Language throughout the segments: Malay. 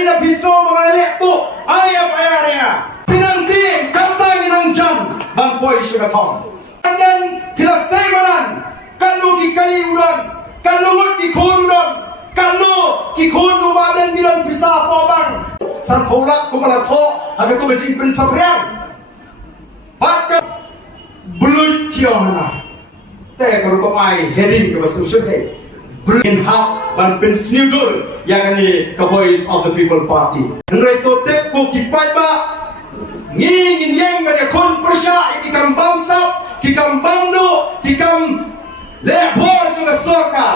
Lali na piso mga elekto, ayap ayarnya. Pinanting, kamtay ng dyan, bangpoy siya katong. Kandan, kilasay manan, kanu kikaliudan, kanungot kikunudan, kanu kikunubadan bilang bisa pobang. San Paulak kumalato, agak kumacing pensabriang. Baka, bulut kiyona. Teh kalau pemai heading ke bahasa Indonesia, bring up dan pensiudur yang ini ke Voice of the People Party. Nreto tep ko kipai ba, ngingin yang mereka persya ikam bangsa, ikam bangdo, ikam lebor juga sorka.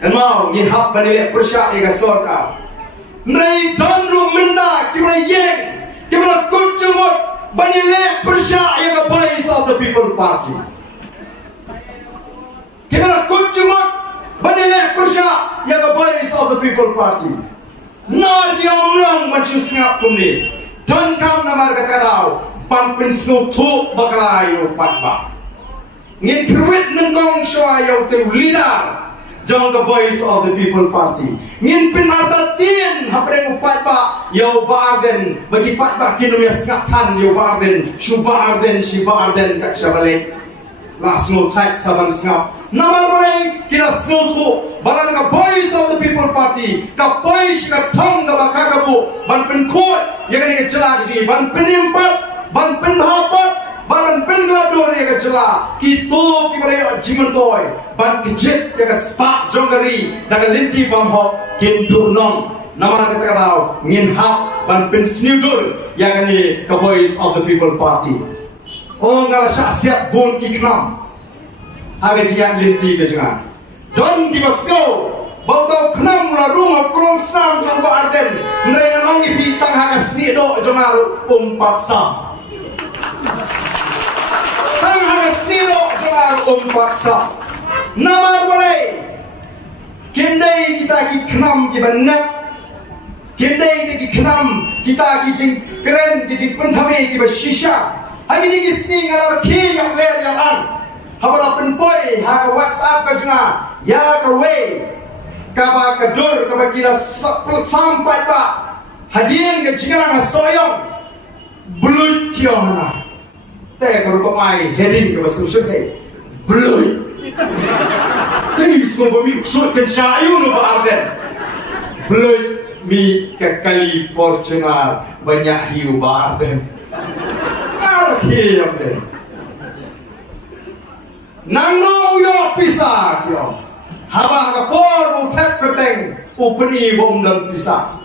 Emau ngihap banilek persya ikam sorka. Nrei donru menda kimai yang, kimai kuncumut. Banilek persya yang Voice of the People Party. Kita kunjungut banilek persya yang Voice of the People Party. Nar dia ulang macam ngap kumni. Dan kam namar kata kau, pan pensnu tu bakalayo patba. Ngin kruit nengkong syaiyo te leader. Jong the Voice of the People Party. Ngin pinatatin hapreng upat ba yau barden bagi patba kinumya ngaptan yau barden shu barden shi barden kat syabalik. Lasno tight saban ngap. Nama boleh kira snotu balan ka Voice of the People Party ka voice ka thong ka bakagabu ban penkut yang ni ka jela ji ban penimpat ban penhapat balan penglador yang ka jela kitu ki boleh jimentoy ban kejit yang ka spak jonggari daga linti bamho kintu nong nama ka takarau ngin hap ban pensniudur yang ni ka Voice of the People Party. Oh ngala siap bun ki knam Haga jian linti ke jangan. Don di Moscow, bau tau kenam la rumah kolom senam jauh Arden. Mereka nangi bintang haga snido jangan paksa. Tang haga snido jangan paksa. Nama boleh. Kendai kita ki kenam ki benak. Kendai ki kenam kita ki jing keren ki jing pentami ki bersisha. Hari ini ki sni ngalar ki yang ler yang an. Habala penpoi ha WhatsApp ka jna ya ka we ka ba ka dur ka ba kila sampai ba hadian ka jina na soyong blut kiona te ko ko mai heading ka basu shute blut tani sko ba mi shut ka shayu no ba arden blut mi ka California banyak hiu ba arden arkiam de Nangno yo pisah yo, haba kapor utek peteng upeni bom dan pisah.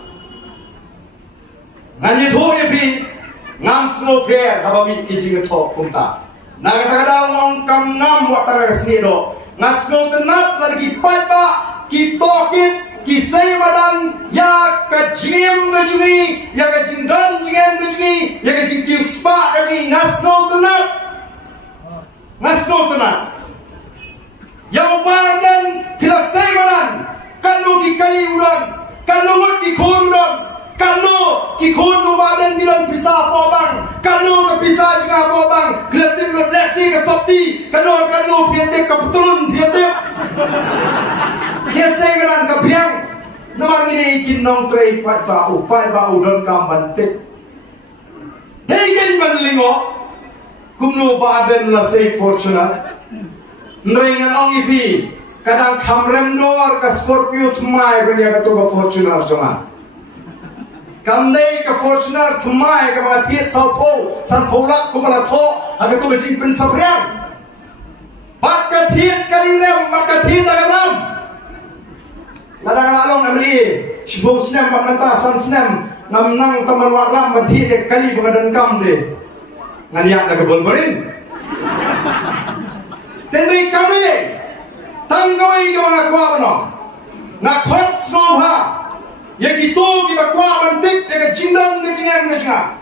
Ngani thoi pi ngam snow fair haba mi kijing thok kumta. Naga kadang ngong kam ngam watara snido. Ngasno tenat lagi patba ki tokit ki seimadan ya ka jim gajuni ya ka jingdan jingen gajuni ya ka jing ki spa gajuni ngasno tenat. Yang bardan kilasay manan kanu kikaliudan kanungot kikunudan kanu kikunubadan bilang bisa pobang kanu ke bisa juga pobang gelatin lesi ke sopti kanu piatik ke petulun piatik kilasay manan ke piang namar ini kinong tray upai ba udon kambantik hegen banlingo kumnu badan la say fortunate Nrengan ong ipi kadang kamrem dor ka Scorpio tumai benya ka to ka Fortuner jama kamdei ka Fortuner tumai ka mga tiet saupo San Paulak kumala to aga to beching pensabriang baka tiet kalirem baka tiet aganam ladang along amli shibo snem bakanta san snem namnang taman waram ban tiet kali bangadan kamde ngania na ka bolborin Tenri kami tanggoi ke mga kuwa no na khot snobha yang itu kita kuwa bantik dengan jindan ke jingan ke jingan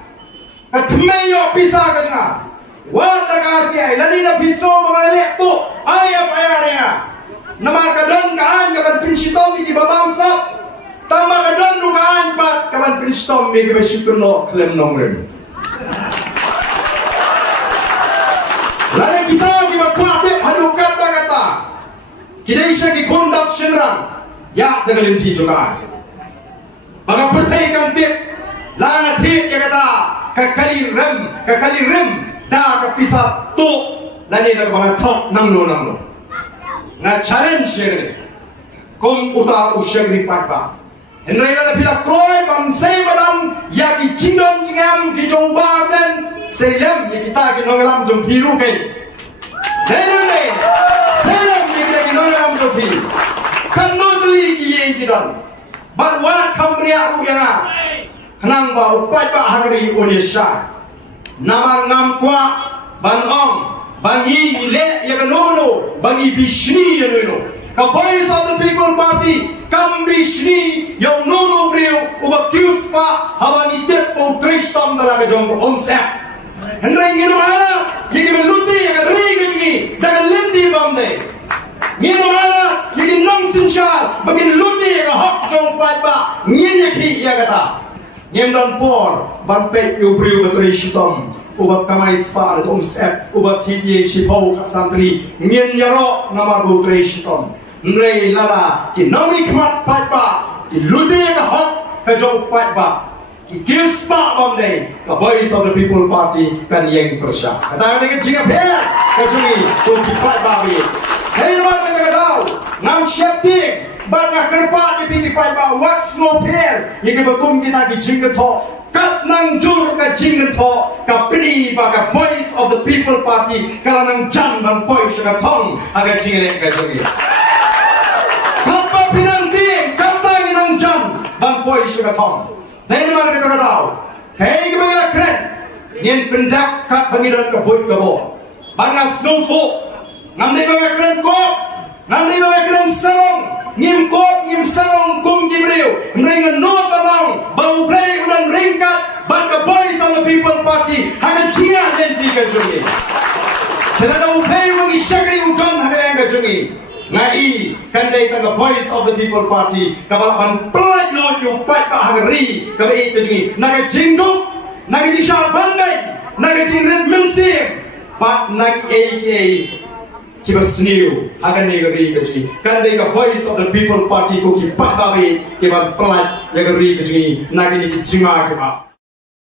na tmeyo pisa ke jingan wala ka arti ay lali na piso mga elekto ayap ayarnya nama kadang kaan kaban pinshitom di babangsa tama kadang nukaan pat kaban pinshitom di babashikuno klem nomrem Lalu kita dimaklumkan hadu kata-kata. Kita isya di kondak senrang. Ya dengan linti juga. Mga putih kantik, langat hit ya kata, kakali rem, dah kepisah tu, nani nak mga top nang no. Nga challenge ya ni, kung uta usyang ni pagba. Henry na pila kroy pam say badan ya ki cindon cingam ki jong baden selam ya kita ki nongalam jong biru kay. Henry selam ya kita ki nongalam jong biru. Kanodli ki yang kidan. Ban wala kamriya u yang kanang ba upai ba hangri Indonesia. Namar ngam kwa ban ong bangi ile ya kanono bangi bishni ya no. The voice of the People Party, Kambishni, yang nono brio, uba kiuspa, habang itet po Kristam talaga jong onsep. Henry ngino ala, yiki meluti, yaka rigingi, daga linti bamde. Ngino ala, yiki nongsin siya, bagin luti, yaka hok jong paiba, ngiyaki yakata. Ngim dan por, banpet yu brio Kristam. Ubat kamay spa at onsep, ubat hiti sipaw kasantri, ngin yaro namar bu Kristam. Nrei lala ki nami kmat paiba ki ludi ka hot ka jong paiba ki kispa bamde ka Voice of the People Party kan yang persya kata ni ka jinga bel ka jungi to ki paiba bi hey man ka daw nam shepti ba na kerpa ni pi paiba what's no pair ni ka bakum kita ki jinga to kat nang jur ka jinga to ka pini ba ka Voice of the People Party kala nang jan ban poi ka thong aga jinga ka jungi pinanti kantang inang jam bang poi suka thong nei mana kita tahu kay gimana keren nyen pendak kat bangidan kabut kabo banga snow ngamdi ba keren ko ngamdi ba keren sarong nyim sarong kum gibriu mrenga no tanong bau play udan ringkat banga Voice of the People Party hagan chia lenti ka jungi tena play wangi shakri ukan hagan ka jungi ngai kandai tanga Voice of the People Party kabalaban pelai lo yu pai ka hangri kabai tejingi naga jinggo naga jisha bangai naga jingret mensim pat nagi aka kibas new akan negeri kejingi kandai ka Voice of the People Party ko ki pat babe kiban pelai negeri kejingi nagi ni jinga kiba